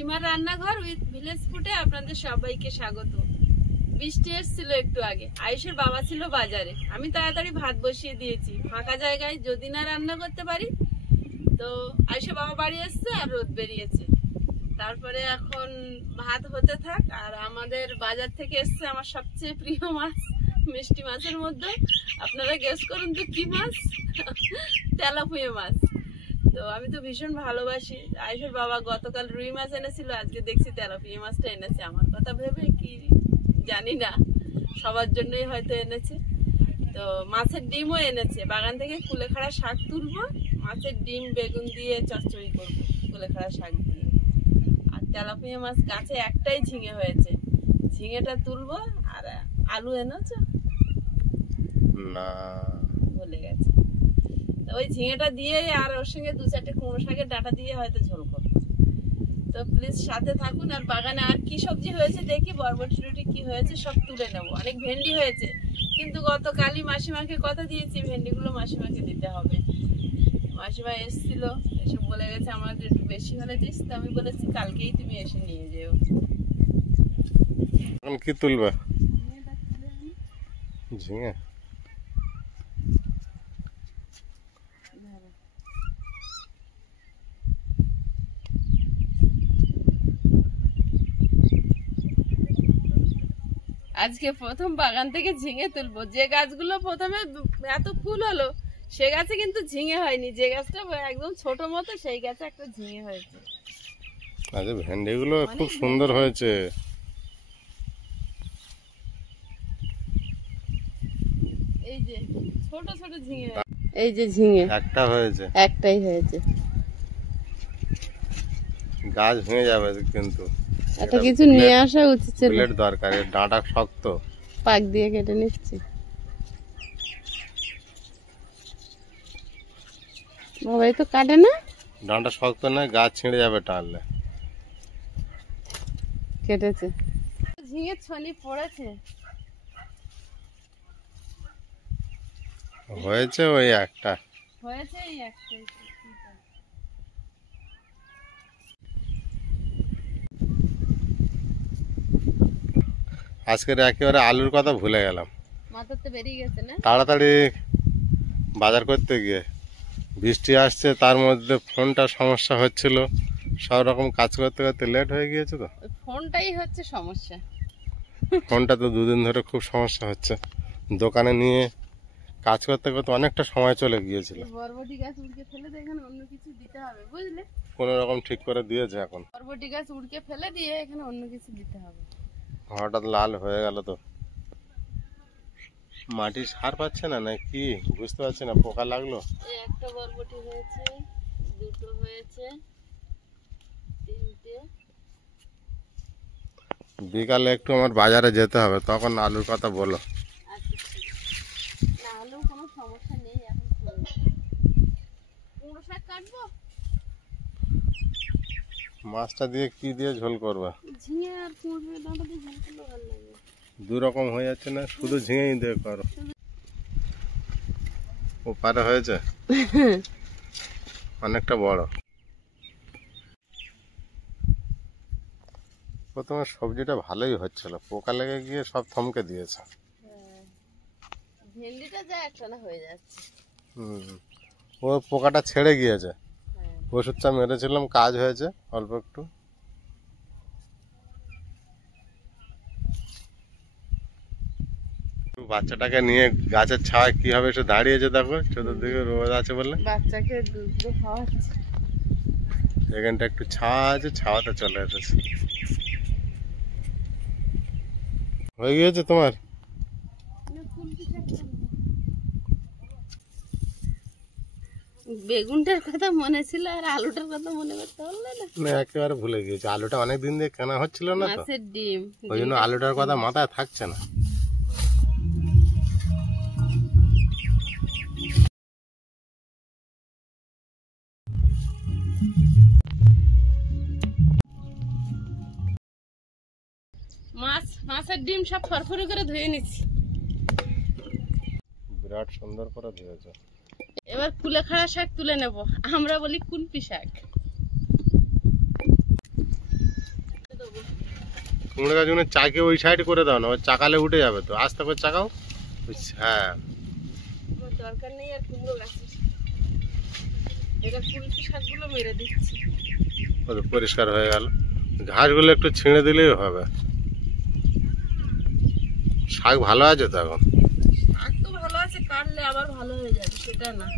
সীমার রান্নাঘর with village ফুডে আপনাদের সবাইকে স্বাগত। বৃষ্টি এসেছিল একটু আগে, আয়ুষের বাবা ছিল বাজারে, আমি তাড়াতাড়ি ভাত বসিয়ে দিয়েছি ফাঁকা জায়গায়, যদি না রান্না করতে পারি। তো আয়ুষের বাবা বাড়ি এসছে আর রোদ বেরিয়েছে, তারপরে এখন ভাত হতে থাক। আর আমাদের বাজার থেকে এসছে আমার সবচেয়ে প্রিয় মাছ, মিষ্টি মাছের মধ্যে আপনারা গেস করুন তো কি মাছ? তেলাপিয়া মাছ। তো আমি তো ভীষণ ভালোবাসি। আয়ুষের বাবা গতকাল রুই মাছ এনেছিল, আজকে দেখছি তেলাপিয়া মাছটা এনেছে। আমার কথা ভেবে কি জানি না, সবার জন্যই হয়তো এনেছে। তো মাছের ডিমও এনেছে, বাগান থেকে কুলেখাড়া শাক তুলবো, মাছের ডিম বেগুন দিয়ে চচ্চড়ি করবো কুলেখাড়া শাক দিয়ে। আর তেলাপিয়া মাছ গাছে একটাই ঝিঙে হয়েছে, ঝিঙেটা তুলবো। আর আলু এনেছো না? ভুলে গেছে। ওই ঝিঙেটা দিয়ে আর ওর সঙ্গে 2-4টে কুমড়ো শাকের ডাঁটা দিয়ে হয়তো ঝোল করবো। তো প্লিজ সাথে থাকুন। আর বাগানে আর কি সবজি হয়েছে দেখি, বরবটি টুটি কি হয়েছে সব তুলে নেবো। অনেক ভেন্ডি হয়েছে, কিন্তু গতকালই মাসিমাকে কথা দিয়েছি ভেন্ডিগুলো মাসিমাকে দিতে হবে। মাসিমা এসেছিল, এসে বলে গেছে আমাদের একটু বেশি হলে দিস। তো আমি বলেছি কালকেই তুমি এসে নিয়ে যেও। এখন কি তুলবে? ঝিঙে। আজকে প্রথম বাগান থেকে ঝিঙে তুলবো। যে গাছগুলো প্রথমে এত ফুল হলো সে গাছে কিন্তু ঝিঙে হয়নি, যে গাছটা একদম ছোট মতো সেই গাছে একটা ঝিঙে হয়েছে। আচ্ছা, ভেন্ডিগুলো খুব সুন্দর হয়েছে। এই যে ছোট ছোট ঝিঙে, এই যে ঝিঙে একটা হয়েছে, একটাই হয়েছে। গাছ ভেঙে যাবে কিন্তু। একটা কিছু নিয়ে আসা উচিত ছিল, ব্লেড দরকার, এর ডাঁটা শক্ত, পাক দিয়ে কেটে নিচ্ছি। বাবাই তো কাটে না, ডাঁটা শক্ত না, গাছ ছিঁড়ে যাবে টানলে। কেটেছে, ঝিঙে ছনি পড়েছে। হয়েছে ওই একটা, হয়েছে এই একটাই। আজকের একেবারে আলুর কথা ভুলে গেলাম, মাথাতে বেরিয়ে গেছে না। তাড়াতাড়ি বাজার করতে গিয়ে বৃষ্টি আসছে, তার মধ্যে ফোনটা সমস্যা হচ্ছিল, সব রকম কাজ করতে করতে লেট হয়ে গিয়েছে। তো ফোনটাই হচ্ছে সমস্যা, ফোনটা তো দুদিন ধরে খুব সমস্যা হচ্ছে। দোকানে নিয়ে কাজ করতে করতে অনেকটা সময় চলে গিয়েছিল। বরবটি গাছ উড়কে ফেলে দিয়ে এখানে অন্য কিছু দিতে হবে, বুঝলে? কোনো রকম ঠিক করে দিয়েছে, এখন বরবটি গাছ উড়কে ফেলে দিয়ে এখানে অন্য কিছু দিতে হবে। হঠাৎ লাল হয়ে গেল তো, মাটি সার পাচ্ছে না না কি বুঝতে পারছি না, পোকা লাগলো। একটা বরবটি হয়েছে, দুটো হয়েছে, তিনটে। বিকালে একটু আমার বাজারে যেতে হবে, তখন আলুর কথা বলো। না হলেও কোনো সমস্যা নেই, এখন কুমড়ো শাক কাটবো। মাছটা দিয়ে কি দিয়ে ঝোল করবা? ঝিঙে আর কুমড়ো ডাঁটা দিয়ে ঝোল করলে ভালো লাগবে। দু রকম হয়ে যাচ্ছে না, শুধু ঝিঙেই দিয়ে করো। ওপারে হয়েছে অনেকটা বড়। প্রথমে সবজিটা ভালোই হচ্ছিল, পোকা লেগে গিয়ে সব থমকে দিয়েছে। ভেন্ডিটা যা একটানা হয়ে যাচ্ছে। ও পোকাটা ছেড়ে গিয়েছে, ওষুধটা মেরেছিলাম, কাজ হয়েছে অল্প একটু। বাচ্চাটাকে নিয়ে গাছের ছাওয়ায় কিভাবে একটু দাঁড়িয়েছে দেখো, চতুর্দিকে রোদ আছে বলে। বাচ্চাকে দুধ খাওয়াচ্ছে, এখানটা একটু ছাওয়া আছে, ছাওয়াতে চলে এসেছে। হয়ে গিয়েছে তোমার? বেগুনটার কথা মনে ছিল আর আলুটার কথা মনে করতে পারলে না? না, একেবারে ভুলে গিয়েছি। আলুটা অনেক দিন দিয়ে কেনা হচ্ছিল না তো, মাছের ডিম, ওই জন্য আলুটার কথা মাথায় থাকছে না। মাছের ডিম সব ফরফরে করে ধুয়ে নিচ্ছি। বিরাট সুন্দর করে ধুয়েছে। এবার কুলেখাড়া শাক তুলে নেব, আমরা বলি কুলপি শাক। কুমড়ো গাছগুলো চাকে ওই সাইড করে দাও না, ওই চাকালে উঠে যাবে তো, আস্তে করে চাকাও। হ্যাঁ আমার দরকার নেই আর কুমড়ো গাছের, এটা কুলপি শাকগুলো মেরে দিচ্ছি। পরিষ্কার হয়ে গেল, ঘাসগুলো একটু ছিঁড়ে দিলেই হবে। শাক ভালো আছে তো এখন? শাক তো ভালো আছে, কাটলে আবার ভালো হয়ে যাবে সেটা না।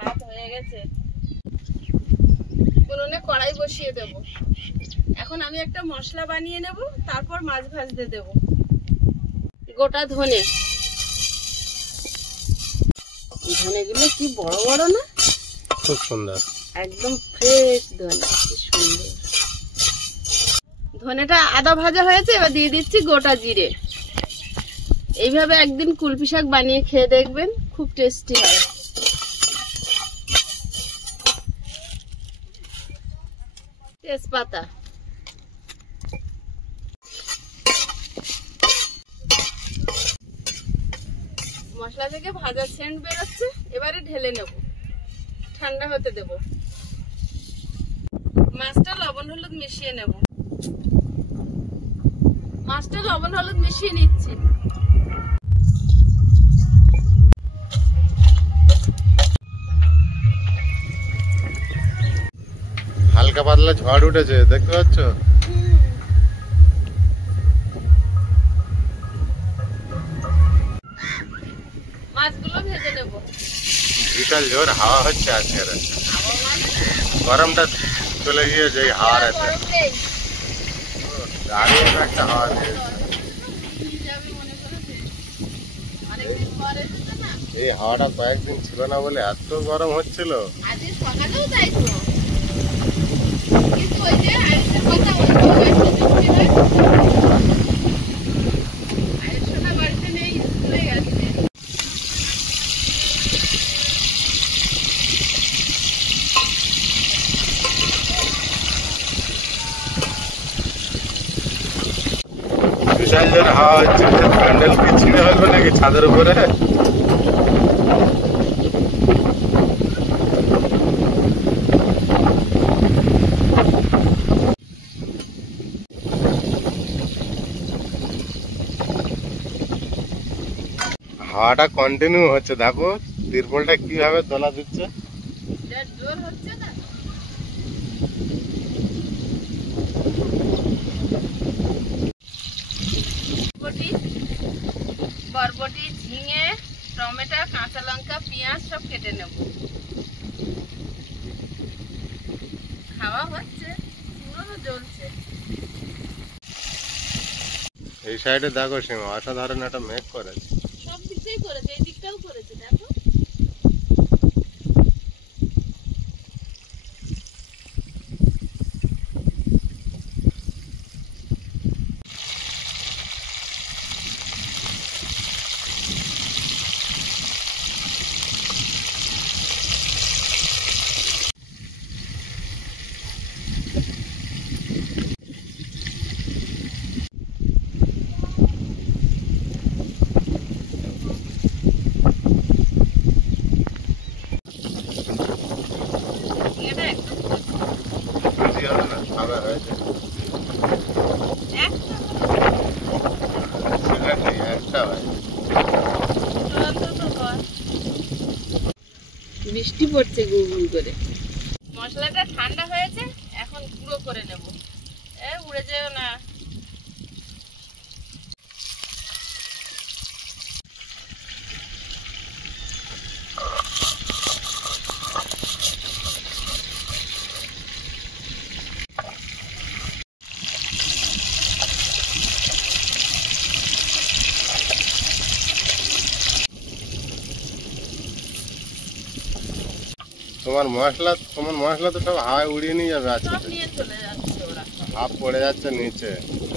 ভাত হয়ে গেছে, উনুনে কড়াই বসিয়ে দেব। এখন আমি একটা মশলা বানিয়ে নেব, তারপর মাছ ভাজতে দেব। গোটা ধনে, ধনেগুলো কি বড় বড় না, খুব সুন্দর, একদম ফ্রেশ ধনে, কি সুন্দর। ধনেটা আদা ভাজা হয়েছে, এবার দিয়ে দিচ্ছি গোটা জিরে। এইভাবে একদিন কুলপি শাক বানিয়ে খেয়ে দেখবেন, খুব টেস্টি হয়। তেজপাতা, মশলা থেকে ভাজা সেন্ট বেরোচ্ছে, এবারে ঢেলে নেব, ঠান্ডা হতে দেব। মাছটা লবণ হলুদ মিশিয়ে নেব, মাছটা লবণ হলুদ মিশিয়ে নিচ্ছি। হালকা পাতলা ঝড় উঠেছে, দেখতে পাচ্ছ? মাছগুলো ভেজে নেব। বিশাল জোর হাওয়া হচ্ছে আজকে, গরমটা চলে গিয়েছে এই হাওয়ার এতে। দারুণ একটা হাওয়া দিয়েছে। এই হাওয়াটা কয়েকদিন ছিল না বলে এত গরম হচ্ছিল। আজকে সকালেও তাই তো, কিন্তু ওই যে আরেকটা কথা আরেকটা বাড়িতে নেই, স্কুলে গেছে। বিশাল জোর হাওয়া হচ্ছে, প্যান্ডেল কি ছিঁড়ে ফেলবে নাকি ছাদের উপরে? হাওয়াটা কন্টিনিউ হচ্ছে, দেখো তিরপলটা কিভাবে দোলা দিচ্ছে। জোর হচ্ছে না, বরবটি, ঝিঙে, টমেটো, কাঁচা লঙ্কা, পেঁয়াজ সব কেটে নেব। খাওয়া হচ্ছে, পুরো জ্বলছে। এই সাইডে দেখো সীমা, অসাধারণ একটা মেঘ করেছে। সব দিকটাই করেছে, এই দিকটাও করেছে, দেখো। বৃষ্টি পড়ছে গুড় করে। মশলাটা ঠান্ডা হয়েছে, এখন গুঁড়ো করে নেব। উড়ে যেও না। তোমার মশলা তো সব হাওয়ায় উড়িয়ে নিয়ে যাবে আজকে। সব নিয়ে চলে যাচ্ছে ওরা, হাফ পড়ে যাচ্ছে নিচে।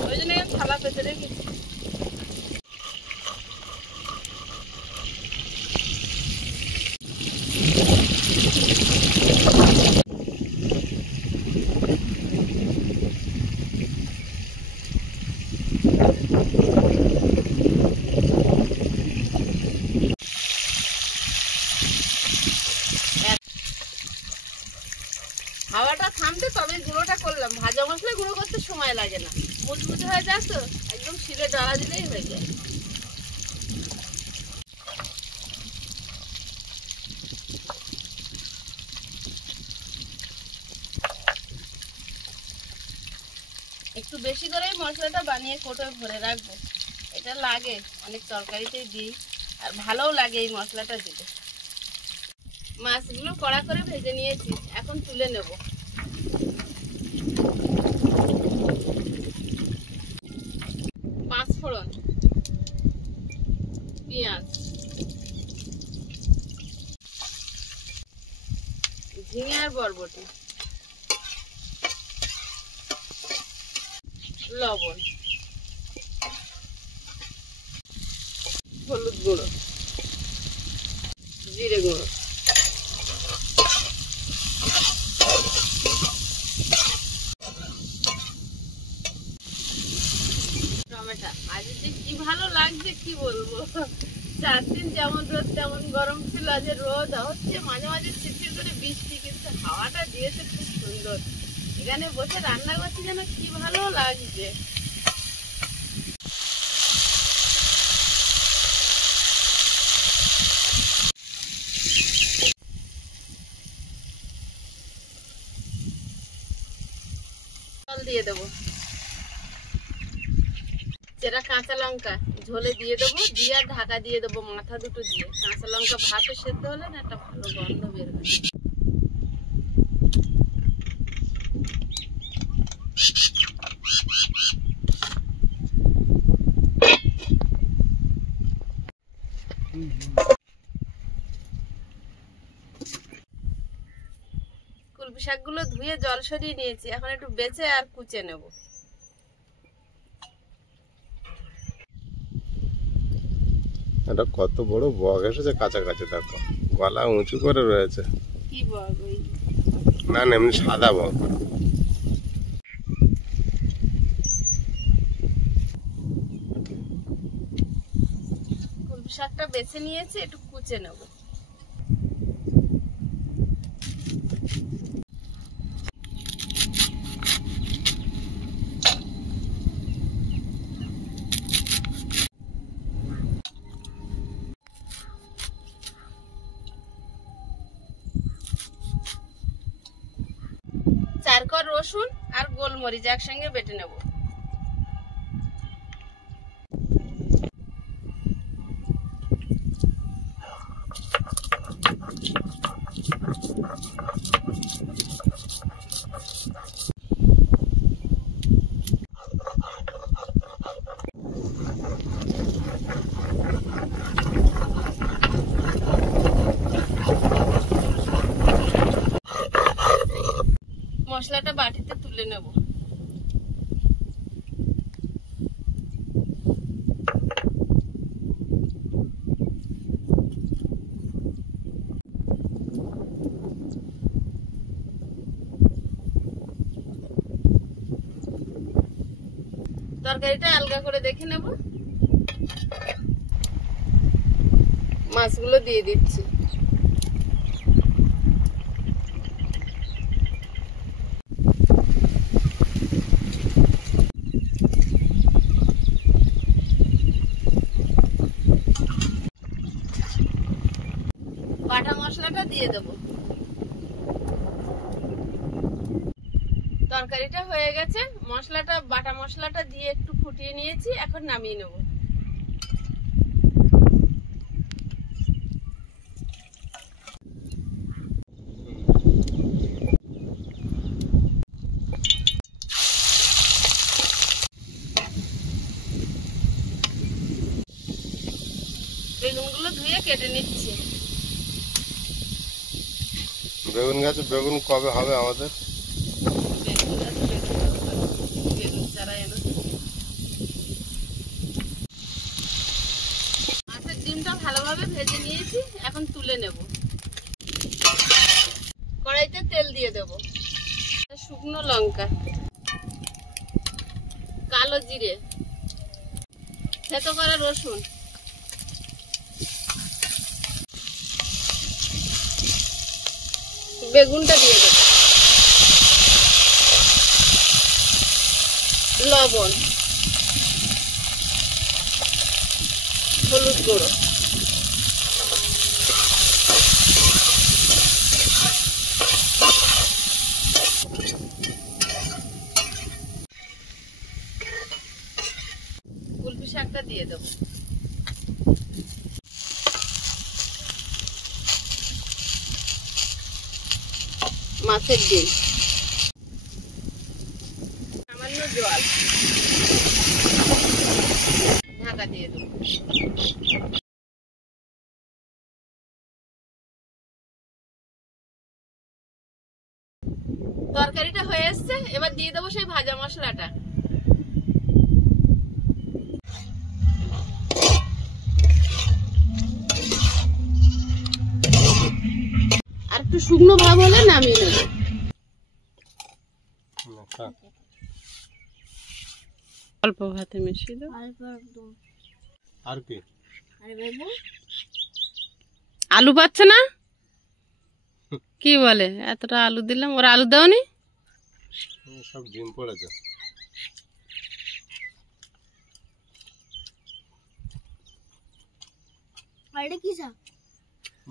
ওই জন্য আমি থালা পেতে রেখেছি। হাওয়াটা থামতে তবে গুঁড়োটা করলাম। ভাজা মশলা গুঁড়ো করতে সময় লাগে না, মুচমুচে হয়ে যায় তো, একদম শিলে ডালা দিলেই হয়ে যায়। একটু বেশি করেই মশলাটা বানিয়ে কোটোয় ভরে রাখবো, এটা লাগে অনেক তরকারিতেই দিই, আর ভালোও লাগে এই মশলাটা দিতে। মাছগুলো কড়া করে ভেজে নিয়েছি, এখন তুলে নেব। পাঁচফোড়ন, পেঁয়াজ, ঝিঙে আর বরবটি, লবণ, হলুদ গুঁড়ো, জিরে গুঁড়ো, টমেটো। আজ যে কি ভালো লাগছে কি বলবো, 4 দিন যেমন রোদ তেমন গরম ছিল, আজ রোদ হচ্ছে, মাঝে মাঝে ছিটছিট করে বৃষ্টি, কিন্তু হাওয়াটা দিয়েছে খুব সুন্দর। এখানে বসে রান্না করছি যেন কি ভালো লাগছে। জল দিয়ে দেবো, চেরা কাঁচা লঙ্কা ঝোলে দিয়ে দেবো, দিয়ে আর ঢাকা দিয়ে দেবো মাথা দুটো দিয়ে। কাঁচা লঙ্কা ভাপে সেদ্ধ হলে না একটা ভালো গন্ধ বের হয়। কুলপি শাকগুলো ধুয়ে জল সরিয়ে নিয়েছি, এখন একটু বেছে আর কুচে নেব। এটা কত বড় বগ এসেছে কাছাকাছি, দেখো গলা উঁচু করে রয়েছে। কি বগ? ওই না এমনি সাদা বগ। কুলপি শাকটা বেছে নিয়েছি, একটু কুচে নেব। চার কোয়া রসুন আর গোলমরিচ একসঙ্গে বেটে নেব। মশলাটা বাটিতে তুলে নেব। তরকারিটা আলগা করে দেখে নেব। মাছগুলো দিয়ে দিচ্ছি। বাটা মশলাটা দিয়ে দেব। তরকারিটা হয়ে গেছে, মশলাটা বাটা মশলাটা দিয়ে একটু ফুটিয়ে নিয়েছি, এখন নামিয়ে নেব। বেগুনগুলো ধুয়ে কেটে নিচ্ছি। বেগুন গাছে বেগুন কবে হবে আমাদের? বেগুন গাছে বেগুন হবে। বেগুন চারা এনে মাছের ডিমটা ভালোভাবে ভেজে নিয়েছি, এখন তুলে নেব। কড়াইতে তেল দিয়ে দেব, শুকনো লঙ্কা, কালো জিরে, থেতো করা রসুন, বেগুনটা দিয়ে দেব, লবণ, হলুদ গুঁড়ো, কুলপি শাকটা দিয়ে দেবো, মাছের ডিম, সামান্য জল, ঢাকা দিয়ে দেবো। তরকারিটা হয়ে এসছে, এবার দিয়ে দেবো সেই ভাজা মশলাটা। আর একটু শুকনো ভাব হলে নামিয়ে নেব। অল্প ভাতে মিশিয়ে দেবো। আর কি আলু পাচ্ছে না, কি বলে এতটা আলু দিলাম, ওরা আলু দাওনি? সব ডিম পড়েছে।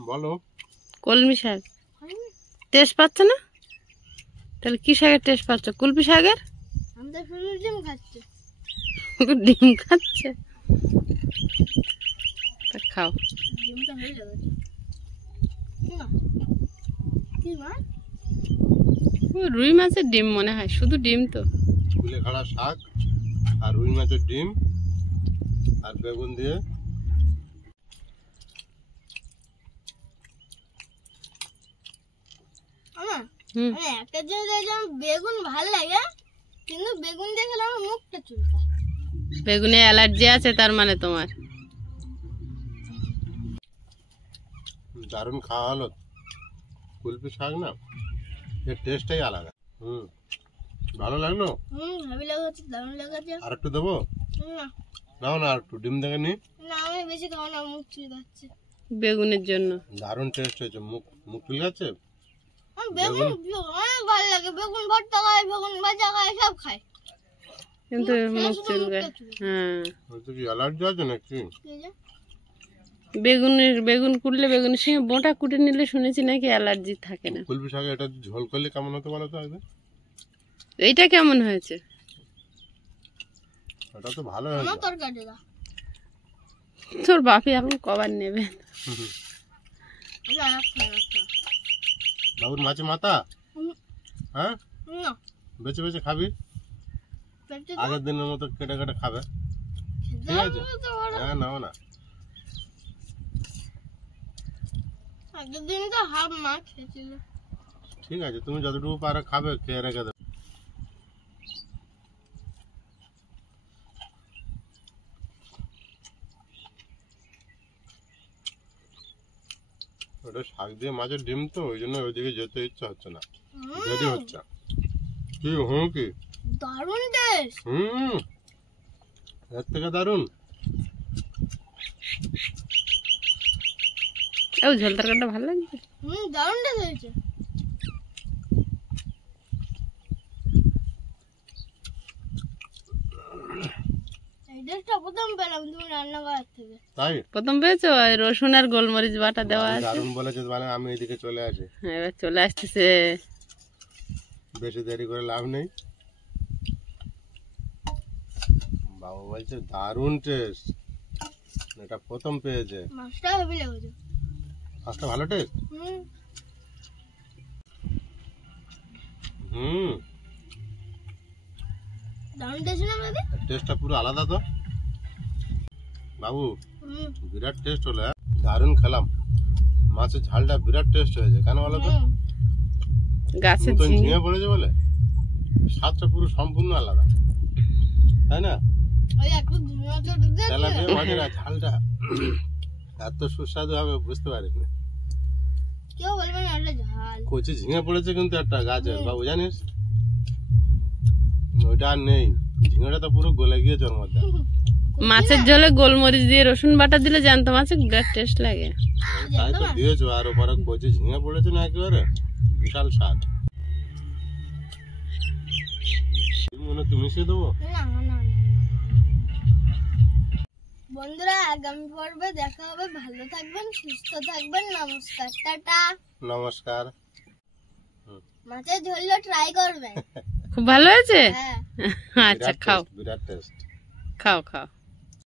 বলো। কলমি শাক টেস্ট পাচ্ছে না? তাহলে কি শাকের টেস্ট পাচ্ছ? কুলপি শাকের? ডিম খাচ্ছে, খাও। রুই মাছের ডিম মনে হয়, শুধু ডিম তো। কুলেখাড়া শাক আর রুই মাছের ডিম আর বেগুন দিয়ে। একটা জিনিস বেগুন ভালো লাগে, কিন্তু বেগুন দেখলে আমার মুখটা চুলকায়। বেগুনে অ্যালার্জি আছে তার মানে তোমার? দারুণ খাওয়া হলো। কুলপি শাক না, এর টেস্টটাই আলাদা। ভালো লাগলো। ভালো লাগাচ্ছে, দারুণ লাগাচ্ছে। আর একটু দেবো? নাও না, আর একটু ডিম দেখে নি। না আমি বেশি খাওয়া না, মুখ চুলকাচ্ছে। বেগুনের জন্য দারুণ টেস্ট হয়েছে। মুখ চুলকাচ্ছে। বেগুন অনেক ভালো লাগে, বেগুন ভর্তা খায়, বেগুন ভাজা খায়, সব খায়, কিন্তু মুখ চুলকায়। হ্যাঁ, কি অ্যালার্জি আছে নাকি? বেগুন কুটলে বেগুনের সঙ্গে বোঁটা কুটে নিলে শুনেছি নাকি অ্যালার্জি থাকে না। কুলপি শাকে এটা ঝোল করলে কেমন হতে বলো তো আগে? এইটা কেমন হয়েছে? এটা তো ভালো হয়েছে। তরকারিটা তোর বাপি এখন কবার নেবে? বাবুর মাছে মাথা? হ্যাঁ, বেছে বেছে খাবি, আগের দিনের মতো কেটে কেটে খাবে। ঠিক আছে? হ্যাঁ, নাও না। দিন তো হাফ মাছ খেয়েছিল। ঠিক আছে, তুমি যতটুকু পারো খাবে, খেয়ে রেখে দেবে। ওটা শাক দিয়ে মাছের ডিম তো, ওই জন্য ওইদিকে যেতে ইচ্ছা হচ্ছে না, দেরি হচ্ছে। কি কি দারুণ টেস্ট। এর থেকে দারুণ। ঝোল তরকারিটা ভালো লাগছে। দারুণ টেস্ট হয়েছে। এই টেস্টটা প্রথম পেলাম তুমি রান্না করার থেকে। তাই প্রথম পেয়েছো? রসুন আর গোলমরিচ বাটা দেওয়া আছে। দারুণ বলেছে, মানে আমি এদিকে চলে আসি। হ্যাঁ, এবার চলে আসতেছে। বেশি দেরি করে লাভ নেই। বাবা বলছে দারুণ টেস্ট, এটা প্রথম পেয়েছে। মাছটা হেভি লেগেছে। মাছটা ভালো টেস্ট। দারুণ টেস্ট না দাদি? টেস্টটা পুরো আলাদা তো বাবু, বিরাট টেস্ট হলো। দারুণ খেলাম। মাছের ঝালটা বিরাট টেস্ট হয়েছে। কেন বলো তো? গাছের নতুন ঝিঙে ঝিঙে পড়েছে বলে স্বাদটা পুরো সম্পূর্ণ আলাদা, তাই না? ওই একটু ঝিঙে চটকে দিয়ে তেলাপিয়া মাছের ঝালটা এত সুস্বাদু হবে বুঝতে পারিনি। কেউ বলবে না এটা ঝাল। কচি ঝিঙে পড়েছে কিন্তু একটা গাছের, বাবু জানিস? ওইটা আর নেই, ঝিঙেটা তো পুরো গলে গিয়েছে ওর মধ্যে। মাছের ঝোলে গোলমরিচ দিয়ে রসুন বাটা দিলে জ্যান্ত মাছে বিরাট টেস্ট লাগে। তাই তো দিয়েছো, আর ওপরে কচি ঝিঙে পড়েছে না একেবারে বিশাল স্বাদ। মনে তুমি মিশিয়ে দেবো? না না না। বন্ধুরা আগামী পর্বে দেখা হবে, ভালো থাকবেন, সুস্থ থাকবেন, নমস্কার, টাটা। নমস্কার। মাছের ঝোলটা ট্রাই করবেন। খুব ভালো হয়েছে। হ্যাঁ আচ্ছা খাও, বিরাট টেস্ট। খাও খাও।